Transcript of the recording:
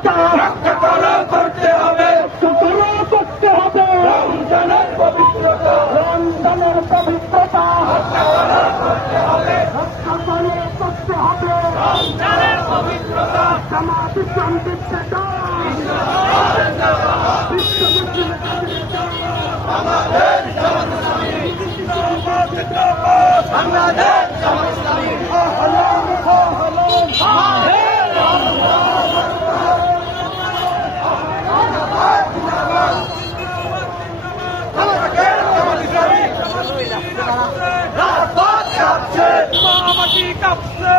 পবিত্রতা রক্ষা করতে হবে রমজানের পবিত্রতা রক্ষা করতে হবে রমজানের পবিত্রতা জামাত ইসলাম বিদ্বেষী বাংলাদেশ জামাত ইসলামী রাজপথ কাঁপছে মাটি কাঁপছে